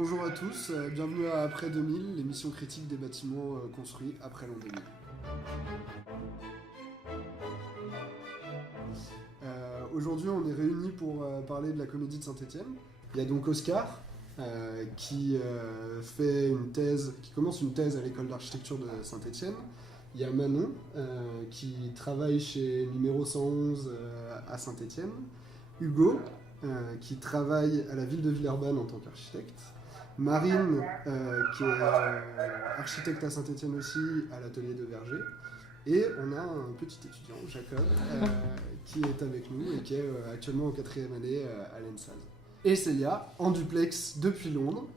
Bonjour à tous, bienvenue à Après 2000, l'émission critique des bâtiments construits après l'an 2000. Aujourd'hui, on est réunis pour parler de la Comédie de Saint-Étienne. Il y a donc Oscar qui commence une thèse à l'école d'architecture de Saint-Étienne. Il y a Manon qui travaille chez numéro 111 à Saint-Étienne. Hugo qui travaille à la ville de Villeurbanne en tant qu'architecte. Marine, qui est architecte à Saint-Étienne aussi, à l'atelier de Verger. Et on a un petit étudiant, Jacob, qui est avec nous et qui est actuellement en 4e année à l'ENSAS. Et Célia, en duplex depuis Londres,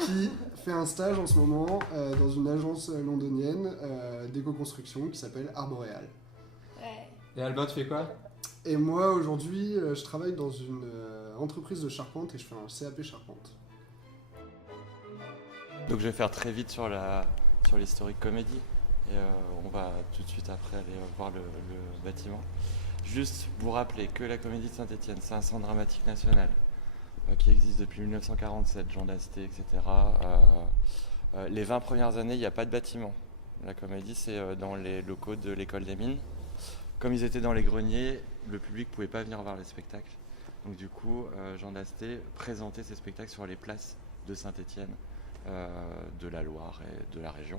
qui fait un stage en ce moment dans une agence londonienne d'éco-construction qui s'appelle Arboreal. Ouais. Et Albin, tu fais quoi? Et moi, aujourd'hui, je travaille dans une entreprise de charpente et je fais un CAP charpente. Donc je vais faire très vite sur l'historique comédie et on va tout de suite après aller voir le bâtiment. Juste vous rappeler que la Comédie de Saint-Étienne, c'est un centre dramatique national qui existe depuis 1947, Jean d'Asté, etc. Les 20 premières années, il n'y a pas de bâtiment. La Comédie, c'est dans les locaux de l'école des mines. Comme ils étaient dans les greniers, le public ne pouvait pas venir voir les spectacles. Donc du coup, Jean d'Asté présentait ses spectacles sur les places de Saint-Étienne, de la Loire et de la région.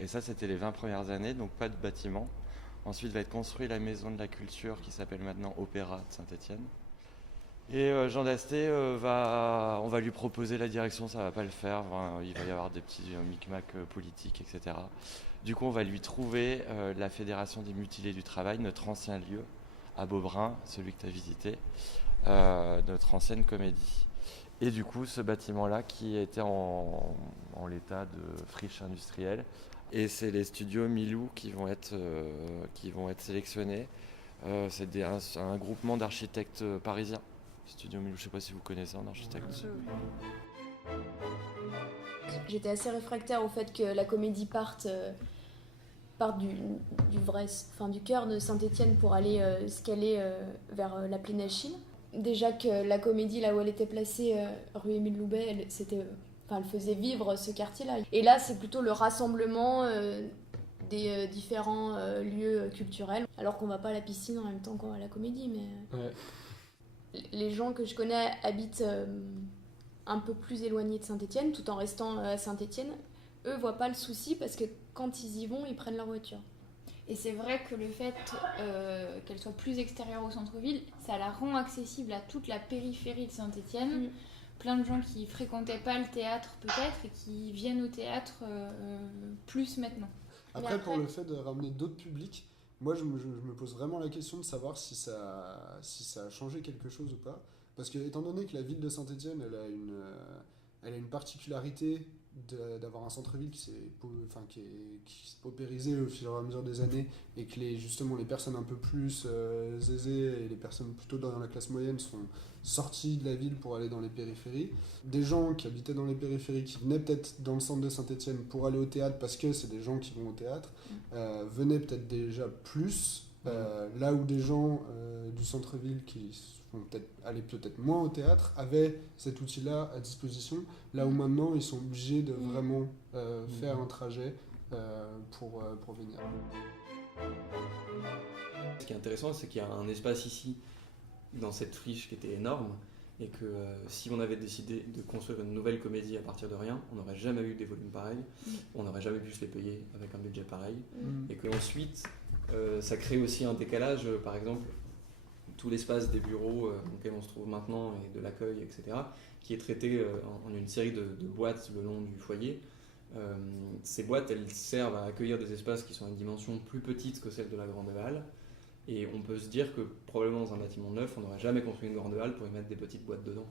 Et ça, c'était les 20 premières années, donc pas de bâtiment. Ensuite va être construite la maison de la culture qui s'appelle maintenant Opéra de Saint-Étienne. Et Jean d'Asté, on va lui proposer la direction, ça va pas le faire. Enfin, il va y avoir des petits micmacs politiques, etc. Du coup, on va lui trouver la Fédération des mutilés du travail, notre ancien lieu à Beaubrun, celui que tu as visité, notre ancienne comédie. Et du coup, ce bâtiment-là qui était en l'état de friche industrielle. Et c'est les studios Milou qui vont être sélectionnés. C'est un groupement d'architectes parisiens. Studio Milou, je ne sais pas si vous connaissez un architecte. J'étais assez réfractaire au fait que la comédie parte du cœur de Saint-Étienne pour aller se caler vers la plaine Achille. Déjà que la comédie, là où elle était placée, rue Émile Loubet, elle faisait vivre ce quartier-là. Et là, c'est plutôt le rassemblement des différents lieux culturels, alors qu'on va pas à la piscine en même temps qu'on va à la comédie. Mais les gens que je connais habitent un peu plus éloignés de Saint-Étienne, tout en restant à Saint-Étienne. Eux voient pas le souci parce que quand ils y vont, ils prennent leur voiture. Et c'est vrai que le fait qu'elle soit plus extérieure au centre-ville, ça la rend accessible à toute la périphérie de Saint-Étienne. Plein de gens qui fréquentaient pas le théâtre peut-être et qui viennent au théâtre plus maintenant. Après, pour le fait de ramener d'autres publics, moi je me pose vraiment la question de savoir si ça a changé quelque chose ou pas. Parce que étant donné que la ville de Saint-Étienne, elle a une particularité d'avoir un centre-ville qui s'est paupérisé au fur et à mesure des années et que justement les personnes un peu plus aisées et les personnes plutôt dans la classe moyenne sont sorties de la ville pour aller dans les périphéries. Des gens qui habitaient dans les périphéries, qui venaient peut-être dans le centre de Saint-Étienne pour aller au théâtre parce que c'est des gens qui vont au théâtre, venaient peut-être déjà plus. Là où des gens du centre-ville qui vont aller peut-être moins au théâtre avaient cet outil-là à disposition, là où maintenant ils sont obligés de vraiment faire un trajet pour venir. Ce qui est intéressant, c'est qu'il y a un espace ici, dans cette friche qui était énorme, et que si on avait décidé de construire une nouvelle comédie à partir de rien, on n'aurait jamais eu des volumes pareils, on n'aurait jamais pu se les payer avec un budget pareil, et qu'ensuite ça crée aussi un décalage, par exemple tout l'espace des bureaux auxquels on se trouve maintenant et de l'accueil, etc., qui est traité en une série de boîtes le long du foyer. Ces boîtes, elles servent à accueillir des espaces qui sont à une dimension plus petite que celle de la grande halle. Et on peut se dire que probablement dans un bâtiment neuf, on n'aurait jamais construit une grande halle pour y mettre des petites boîtes dedans.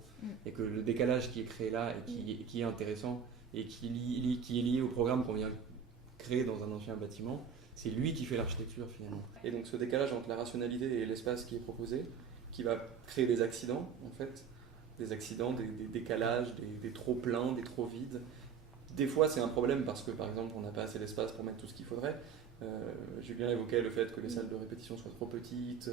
Et que le décalage qui est créé là et qui est intéressant et qui est lié au programme qu'on vient créer dans un ancien bâtiment, c'est lui qui fait l'architecture finalement. Et donc ce décalage entre la rationalité et l'espace qui est proposé, qui va créer des accidents en fait, des accidents, des décalages, des trop pleins, des trop vides. Des fois c'est un problème parce que par exemple on n'a pas assez d'espace pour mettre tout ce qu'il faudrait. Julien évoquait le fait que les salles de répétition soient trop petites,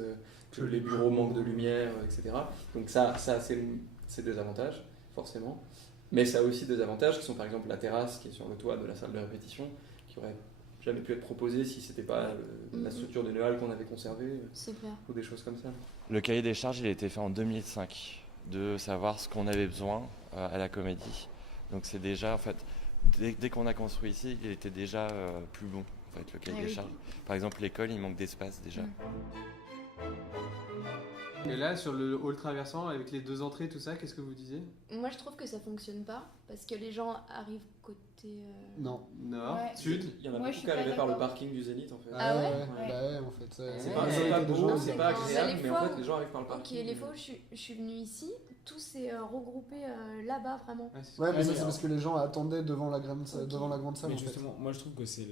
que les bureaux manquent de lumière, etc. Donc ça c'est des avantages, forcément. Mais ça a aussi des avantages qui sont par exemple la terrasse qui est sur le toit de la salle de répétition, qui aurait jamais pu être proposée si c'était pas la structure d'une halle qu'on avait conservée, C'est clair. ou des choses comme ça. Le cahier des charges, il a été fait en 2005, de savoir ce qu'on avait besoin à la Comédie. Donc c'est déjà, en fait, dès qu'on a construit ici, il était déjà plus bon, en fait, le cahier des charges. Par exemple, l'école, il manque d'espace déjà. Et là, sur le hall traversant, avec les 2 entrées, tout ça, qu'est-ce que vous disiez? Moi, je trouve que ça fonctionne pas parce que les gens arrivent côté. Non. Nord, Ouais. sud. Il y en a Moi, je beaucoup suis qui arrivaient pas par le d'accord. parking du Zénith en fait. Ah ouais Bah ouais, en fait. C'est Ouais. pas, Ouais. c'est pas des beau, gens, c'est mais pas quand- agréable, mais les mais en fois fait les gens arrivent par le Ok, parking. les fois où je suis venue ici, tout s'est regroupé là-bas vraiment. Ouais, c'est Ouais, mais Ouais, ça, mais c'est parce que les gens attendaient devant la grande salle, Ok. devant la grande salle, Mais en fait. justement, moi je trouve que c'est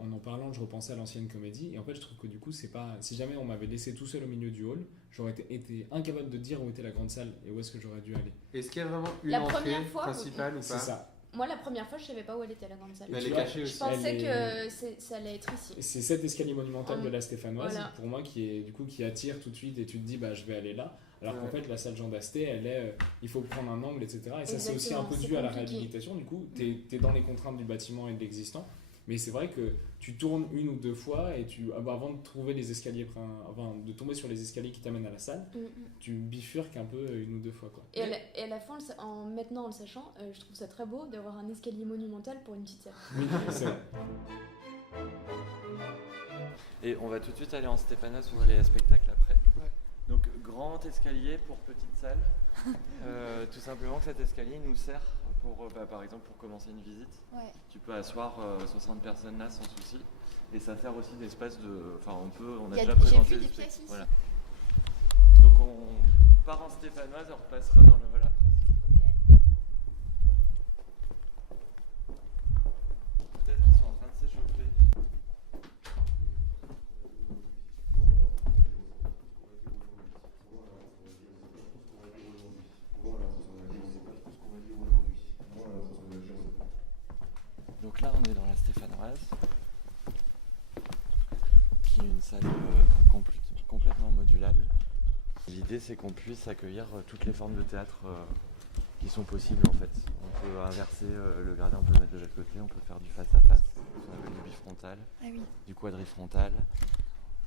en parlant, je repensais à l'ancienne comédie, et en fait je trouve que du coup, c'est pas. Si jamais on m'avait laissé tout seul au milieu du hall, j'aurais été incapable de dire où était la grande salle et où est-ce que j'aurais dû aller. Est-ce qu'il y a vraiment une La entrée première fois, principale ou C'est pas? ça. Moi, la première fois, je savais pas où elle était la grande salle. Mais elle Tu est vois, cachée Je aussi. pensais Elle que ça allait être ici. C'est cet escalier monumental de la Stéphanoise, Voilà. pour moi, qui attire tout de suite, et tu te dis, bah je vais aller là. Alors qu'en Ouais. fait, la salle Jean d'Asté, elle est, il faut prendre un angle, etc. Et ça, c'est aussi un Exactement, peu c'est dû à la compliqué. réhabilitation. Du coup, tu es dans les contraintes du bâtiment et de l'existant. Mais c'est vrai que tu tournes 1 ou 2 fois et avant de trouver les escaliers, de tomber sur les escaliers qui t'amènent à la salle, tu bifurques un peu 1 ou 2 fois, quoi. Et à la fin, maintenant en le sachant, je trouve ça très beau d'avoir un escalier monumental pour une petite salle. Oui, c'est vrai. Et on va tout de suite aller en Stéphanoise pour les spectacles après. Ouais. Donc grand escalier pour petite salle. Tout simplement que cet escalier il nous sert pour, par exemple pour commencer une visite. Ouais. Tu peux asseoir 60 personnes là sans souci. Et ça sert aussi d'espace de. Enfin on a Il y a- déjà j'ai présenté vu des des pièces ici. Voilà. Donc on part en Stéphanoise et on repassera dans le hall après. Peut-être qu'ils sont en train de s'échauffer. Donc là, on est dans la Stéphanoise, qui est une salle complètement modulable. L'idée, c'est qu'on puisse accueillir toutes les formes de théâtre qui sont possibles en fait. On peut inverser le gradin, on peut le mettre de l'autre côté, on peut faire du face-à-face, ce qu'on appelle du bifrontal, Ah oui. du quadrifrontal.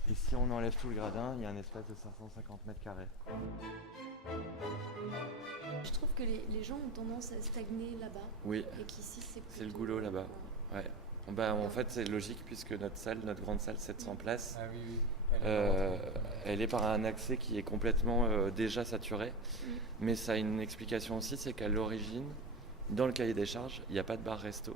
Et si on enlève tout le gradin, il y a un espace de 550 mètres carrés. Je trouve que les gens ont tendance à stagner là-bas Oui, et qu'ici c'est c'est le plutôt- goulot là-bas. Ouais. Bah, en fait, c'est logique puisque notre grande salle 700 places, Ah oui, oui. elle est par un accès qui est complètement déjà saturé. Mais ça a une explication aussi, c'est qu'à l'origine, dans le cahier des charges, il n'y a pas de bar-resto.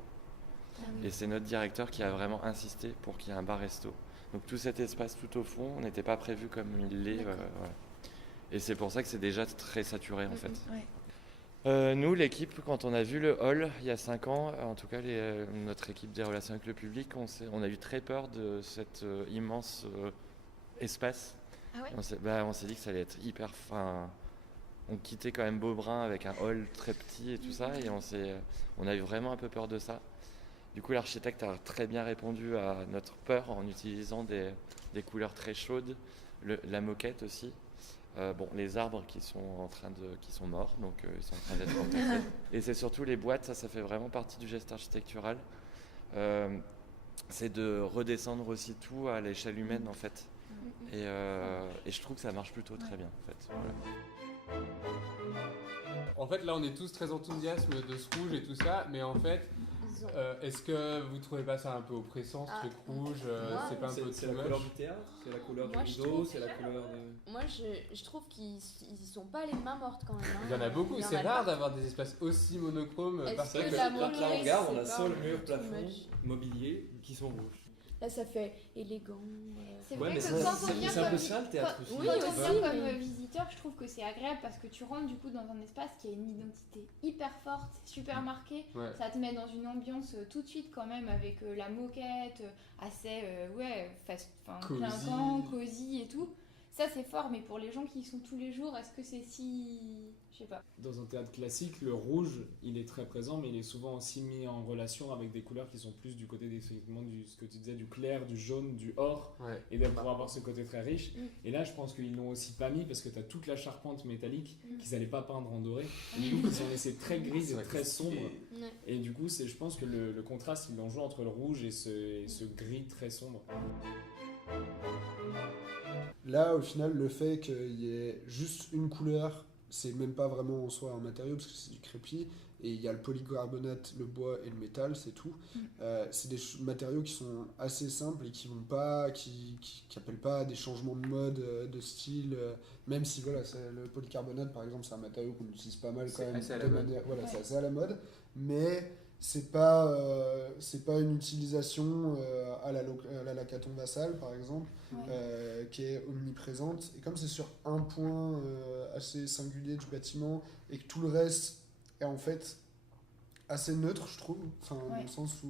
Ah oui. Et c'est notre directeur qui a vraiment insisté pour qu'il y ait un bar-resto. Donc tout cet espace tout au fond n'était pas prévu comme il l'est. D'accord. Voilà. Et c'est pour ça que c'est déjà très saturé en fait. Ouais. Nous, l'équipe, quand on a vu le hall il y a 5 ans, en tout cas notre équipe des relations avec le public, on a eu très peur de cet immense espace. Ah ouais. On s'est dit que ça allait être hyper fin. On quittait quand même Beaubrun avec un hall très petit et tout ça, et on a eu vraiment un peu peur de ça. Du coup, l'architecte a très bien répondu à notre peur en utilisant des couleurs très chaudes, la moquette aussi. Les arbres qui sont morts, donc ils sont en train d'être remplacés. Et c'est surtout les boîtes, ça fait vraiment partie du geste architectural. C'est de redescendre aussi tout à l'échelle humaine en fait. Et je trouve que ça marche plutôt très bien en fait. Voilà. En fait, là, on est tous très enthousiastes de ce rouge et tout ça, mais en fait, Ils ont- est-ce que vous trouvez pas ça un peu oppressant, ce Ah. truc rouge Moi, c'est pas un peu C'est too la couleur much? du théâtre, c'est la couleur Moi, du je rideau, trouve- c'est la couleur de... Moi, je trouve qu'ils ils sont pas les mains mortes quand même. hein. Il y en a beaucoup, Il y en c'est a rare partout. d'avoir des espaces aussi monochromes. Est-ce parce que que la là, on moquette, regarde, on a c'est pas sol, un mur, peu plafond, too much? mobilier qui sont rouges. Là, ça fait élégant. C'est Ouais, vrai mais que c'est quand on vient c'est un peu comme, ça le théâtre aussi. Oui, quand on aussi, vient comme mais- visiteur, je trouve que c'est agréable parce que tu rentres du coup dans un espace qui a une identité hyper forte, super marquée. Ouais. Ça te met dans une ambiance tout de suite quand même avec la moquette assez Cosy. clinquant, cosy et tout. Ça c'est fort, mais pour les gens qui y sont tous les jours, est-ce que c'est si... Je sais pas. Dans un théâtre classique, le rouge, il est très présent, mais il est souvent aussi mis en relation avec des couleurs qui sont plus du côté effectivement, ce que tu disais, du clair, du jaune, du or, et pour avoir ce côté très riche. Et là, je pense qu'ils l'ont aussi pas mis parce que tu as toute la charpente métallique qu'ils n'allaient pas peindre en doré. Et du coup, ils ont laissé très grise et très sombre. Et du coup, je pense que le contraste, ils l'ont joué entre le rouge et ce gris très sombre. Là, au final, le fait qu'il y ait juste une couleur, c'est même pas vraiment en soi un matériau parce que c'est du crépi, et il y a le polycarbonate, le bois et le métal, c'est tout. C'est des matériaux qui sont assez simples et qui vont pas, qui appellent pas à des changements de mode, de style, même si voilà, le polycarbonate par exemple, c'est un matériau qu'on utilise pas mal quand même, de manière, voilà, c'est assez à la mode, mais c'est pas une utilisation à la Lacaton Vassal par exemple, qui est omniprésente, et comme c'est sur un point assez singulier du bâtiment et que tout le reste est en fait assez neutre, je trouve, enfin dans le sens où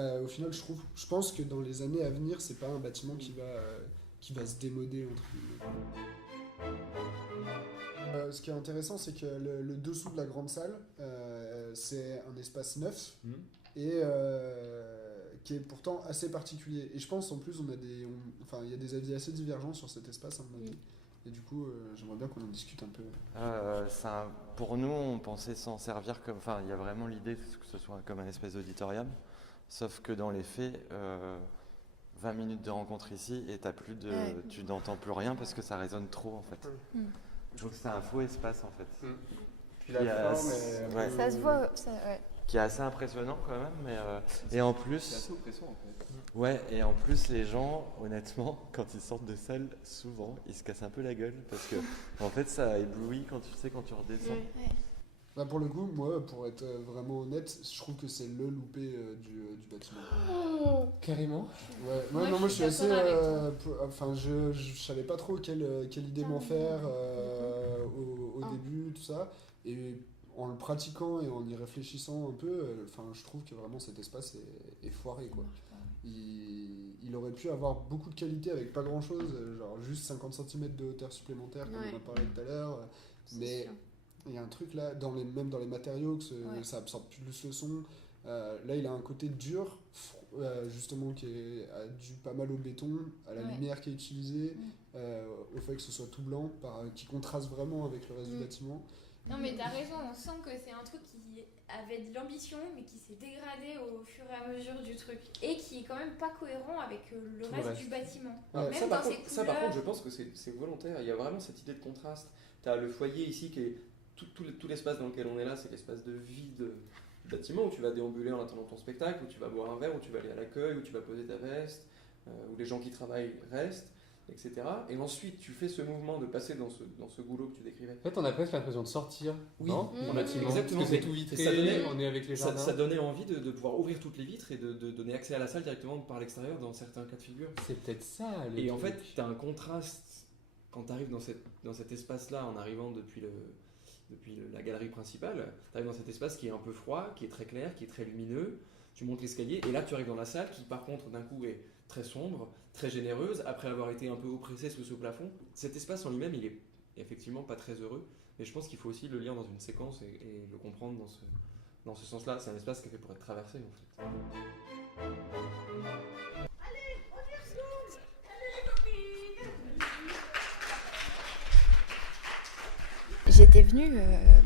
au final je pense que dans les années à venir c'est pas un bâtiment qui va se démoder entre guillemets. Ce qui est intéressant, c'est que le dessous de la grande salle, c'est un espace neuf et qui est pourtant assez particulier. Et je pense en plus, il y a des avis assez divergents sur cet espace, à mon avis. Et du coup, j'aimerais bien qu'on en discute un peu. Pour nous, on pensait s'en servir comme... Enfin, il y a vraiment l'idée que ce soit comme un espèce d'auditorium, sauf que dans les faits... 20 minutes de rencontre ici et tu n'entends plus rien parce que ça résonne trop en fait. Je trouve que c'est un faux espace en fait. Puis la forme, ça se voit, qui est assez impressionnant quand même, et en plus... C'est assez oppressant en fait. Ouais, et en plus les gens, honnêtement, quand ils sortent de salle, souvent, ils se cassent un peu la gueule parce que en fait ça éblouit quand tu redescends. Bah pour le coup, moi, pour être vraiment honnête, je trouve que c'est le loupé du bâtiment. Carrément. Ouais. Moi je suis assez... je savais pas trop quelle idée m'en faire au début, tout ça. Et en le pratiquant et en y réfléchissant un peu, je trouve que vraiment cet espace est foiré, quoi. Il aurait pu avoir beaucoup de qualité avec pas grand chose, genre juste 50 cm de hauteur supplémentaire, comme on a parlé tout à l'heure. Mais... sûr. Il y a un truc là, même dans les matériaux, ça absorbe plus le son. Là, il a un côté dur, justement, qui est dû pas mal au béton, à la lumière qui est utilisée, au fait que ce soit tout blanc, qui contraste vraiment avec le reste du bâtiment. Non, mais t'as raison, on sent que c'est un truc qui avait de l'ambition, mais qui s'est dégradé au fur et à mesure du truc. Et qui est quand même pas cohérent avec le reste du bâtiment. Même par contre, je pense que c'est volontaire. Il y a vraiment cette idée de contraste. T'as le foyer ici qui est. Tout l'espace dans lequel on est là, c'est l'espace de vie du bâtiment où tu vas déambuler en attendant ton spectacle, où tu vas boire un verre, où tu vas aller à l'accueil, où tu vas poser ta veste, où les gens qui travaillent restent, etc. Et ensuite, tu fais ce mouvement de passer dans ce goulot que tu décrivais. En fait, on a presque l'impression de sortir dans le bâtiment. Exactement. Parce que c'est tout vitré, on est avec les jardins. Ça donnait envie de pouvoir ouvrir toutes les vitres et de donner accès à la salle directement par l'extérieur dans certains cas de figure. C'est peut-être ça. Et en fait, tu as un contraste quand tu arrives dans cet espace-là en arrivant depuis la galerie principale, tu arrives dans cet espace qui est un peu froid, qui est très clair, qui est très lumineux, tu montes l'escalier et là tu arrives dans la salle qui par contre d'un coup est très sombre, très généreuse, après avoir été un peu oppressée sous ce plafond. Cet espace en lui-même il est effectivement pas très heureux, mais je pense qu'il faut aussi le lire dans une séquence et le comprendre dans ce sens-là. C'est un espace qui est fait pour être traversé en fait. J'étais venue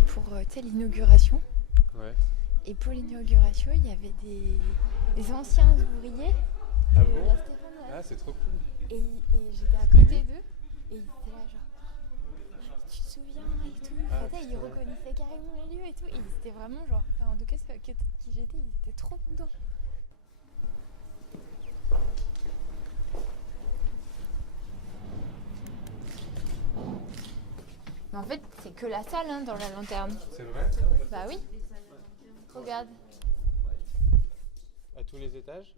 pour l'inauguration. Ouais. Et pour l'inauguration, il y avait des anciens ouvriers. Ah bon ? Ah, c'est trop cool. Et j'étais à côté d'eux. Et ils étaient là genre, tu te souviens et tout. Ils reconnaissaient carrément les lieux et tout. Et ils étaient vraiment genre, en tout cas, qui j'étais, ils étaient trop contents. Mais en fait, c'est que la salle dans la lanterne. C'est vrai ? Bah oui. Regarde. À tous les étages ?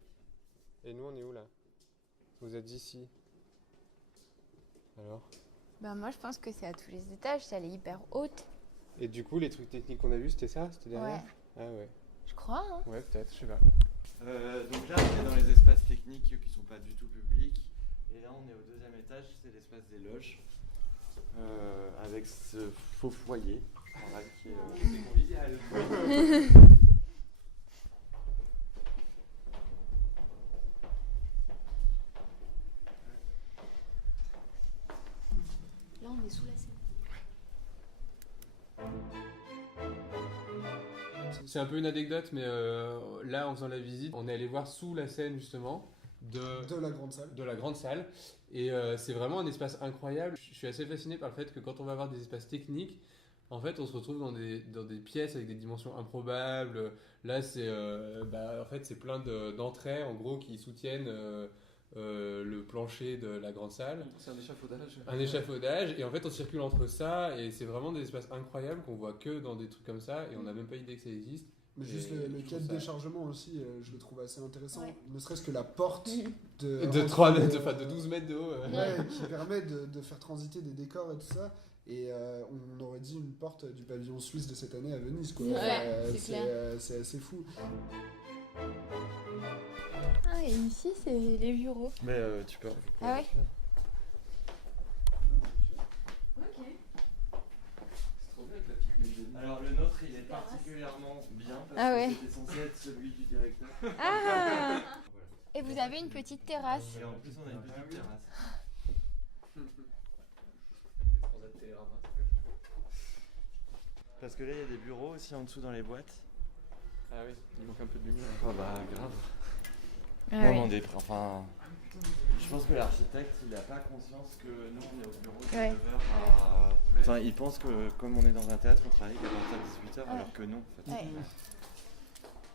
Et nous, on est où là ? Vous êtes ici. Alors ? Bah moi, je pense que c'est à tous les étages, ça elle est hyper haute. Et du coup, les trucs techniques qu'on a vus, c'était ça ? C'était derrière ? Ah ouais. Je crois, hein. Ouais, peut-être, je sais pas. Donc là, on est dans les espaces techniques qui sont pas du tout publics. Et là, on est au 2e étage, c'est l'espace des loges, avec ce faux foyer, voilà, qui est c'est convivial. Là, on est sous la scène. C'est un peu une anecdote, mais là, en faisant la visite, on est allé voir sous la scène, justement, De la grande salle. de la grande salle. Et c'est vraiment un espace incroyable. Je suis assez fasciné par le fait que quand on va voir des espaces techniques, en fait, on se retrouve dans des pièces avec des dimensions improbables. Là, en fait, c'est plein d'entrées, en gros, qui soutiennent le plancher de la grande salle. C'est un échafaudage. Un échafaudage, et en fait on circule entre ça, et c'est vraiment des espaces incroyables qu'on voit que dans des trucs comme ça, et on n'a même pas idée que ça existe. Mais juste Et le je quai de trouve ça- déchargement aussi, je le trouve assez intéressant. Ouais. Ne serait-ce que la porte de, De 3 mètres, enfin de 12 mètres de haut. Ouais, qui permet de faire transiter des décors et tout ça. Et on aurait dit une porte du pavillon suisse de cette année à Venise, quoi. Ouais, c'est clair. C'est assez fou. Ah, et ici, c'est les bureaux. Mais tu peux. Ah ouais. C'est trop bien avec la petite maison. Alors le nôtre, il est particulièrement bien parce Ah que ouais. c'était censé être celui du directeur. Ah! Voilà. Et vous avez une petite terrasse. Et en plus, on a une petite terrasse. Parce que là, il y a des bureaux aussi en dessous dans les boîtes. Ah oui, il manque un peu de lumière. Ah bah grave. Ah Non, ouais. non, enfin, je pense que l'architecte, il n'a pas conscience que nous, on est au bureau de Ouais. 9h à... Enfin, il pense que comme on est dans un théâtre, on travaille qu'à partir de 18h, Ouais. alors que non, en fait. Ouais.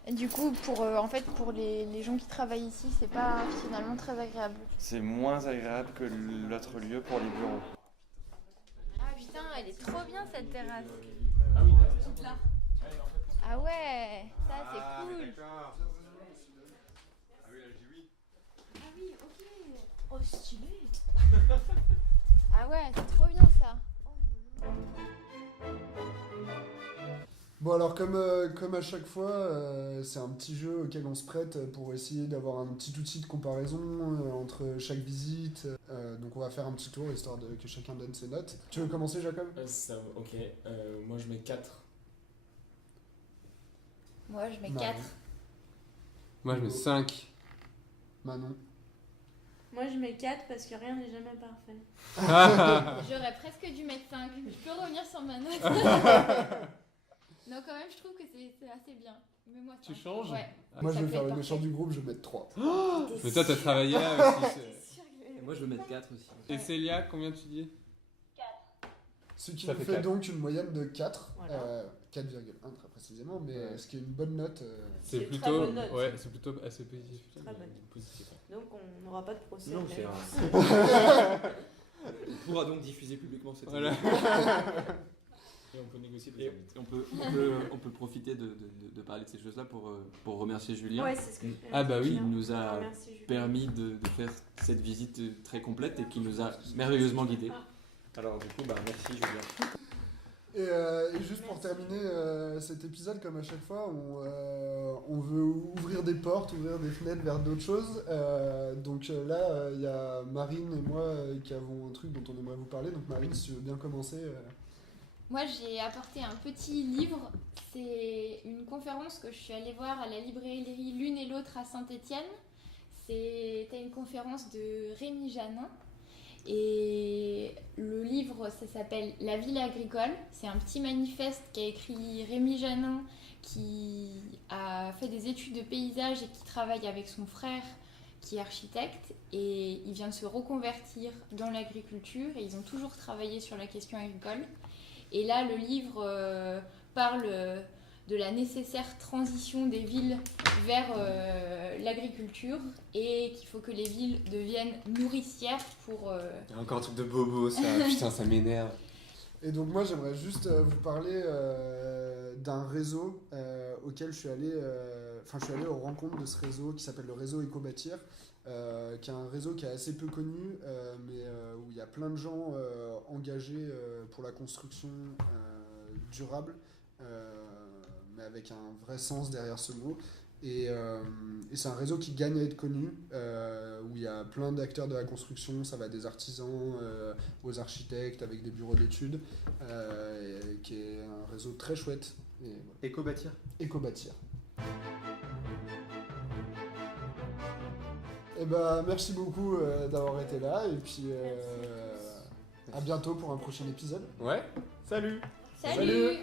Et du coup, pour les gens qui travaillent ici, c'est pas finalement très agréable. C'est moins agréable que l'autre lieu pour les bureaux. Ah putain, elle est trop bien cette terrasse. Ah oui, Toute là. Ah ouais, ça c'est cool. d'accord. Ah oui, là je dis oui. Ah oui, ok. Oh, stylé. Ah ouais, c'est trop bien ça. Bon alors comme à chaque fois, c'est un petit jeu auquel on se prête pour essayer d'avoir un petit outil de comparaison entre chaque visite. Donc on va faire un petit tour histoire que chacun donne ses notes. Tu veux commencer, Jacob? Ok, moi je mets 4. Moi, je mets Marie. 4. Moi je mets 5. Manon. Moi, je mets 4 parce que rien n'est jamais parfait. J'aurais presque dû mettre 5. Je peux revenir sur ma note. Non, quand même, je trouve que c'est assez bien. Mais moi, Tu 5. changes? Ouais. Moi Ça je vais peut faire être le méchant parfait. du groupe, je vais mettre 3. Mais toi t'as travaillé là aussi. Et moi je veux mettre 4 aussi. Et Célia, combien tu dis? Ce qui Ça nous fait fait 4. donc une moyenne de 4, Voilà. 4,1 très précisément, mais Ouais. ce qui est une bonne note. C'est une très plutôt, bonne note. ouais, c'est plutôt assez positif. Très bonne. Positif. Donc, on n'aura pas de procès. Non, mais- c'est On pourra donc diffuser publiquement cette Voilà. émission. Et on peut négocier des Et arbitres. on peut profiter de parler de ces choses-là pour remercier Julien. Ouais, c'est ce que je Ah bah oui, Julien. il nous a Merci, Julien. permis de faire cette visite très complète et qui nous a merveilleusement guidés. Alors du coup, merci Julien. Et juste pour terminer cet épisode, comme à chaque fois, on veut ouvrir des portes, ouvrir des fenêtres vers d'autres choses. Donc là, il y a Marine et moi qui avons un truc dont on aimerait vous parler. Donc Marine, si tu veux bien commencer. Moi, j'ai apporté un petit livre. C'est une conférence que je suis allée voir à la librairie L'une et l'autre à Saint-Étienne. C'était une conférence de Rémi Janin. Et le livre, ça s'appelle La ville agricole. C'est un petit manifeste qu'a écrit Rémi Janin, qui a fait des études de paysage et qui travaille avec son frère, qui est architecte. Et il vient de se reconvertir dans l'agriculture. Et ils ont toujours travaillé sur la question agricole. Et là, le livre parle de la nécessaire transition des villes vers l'agriculture et qu'il faut que les villes deviennent nourricières pour... Il y a encore un truc de bobo ça, putain ça m'énerve. Et donc moi, j'aimerais juste vous parler d'un réseau auquel je suis allé. Je suis allé aux rencontres de ce réseau qui s'appelle le réseau Éco-Bâtir. Qui est un réseau qui est assez peu connu, mais où il y a plein de gens engagés pour la construction durable, mais avec un vrai sens derrière ce mot. Et c'est un réseau qui gagne à être connu, où il y a plein d'acteurs de la construction, ça va des artisans aux architectes avec des bureaux d'études, qui est un réseau très chouette. Et voilà. Éco-bâtir. Éco-bâtir. Et ben, merci beaucoup d'avoir été là, et puis à bientôt pour un prochain épisode. Ouais. Salut. Salut.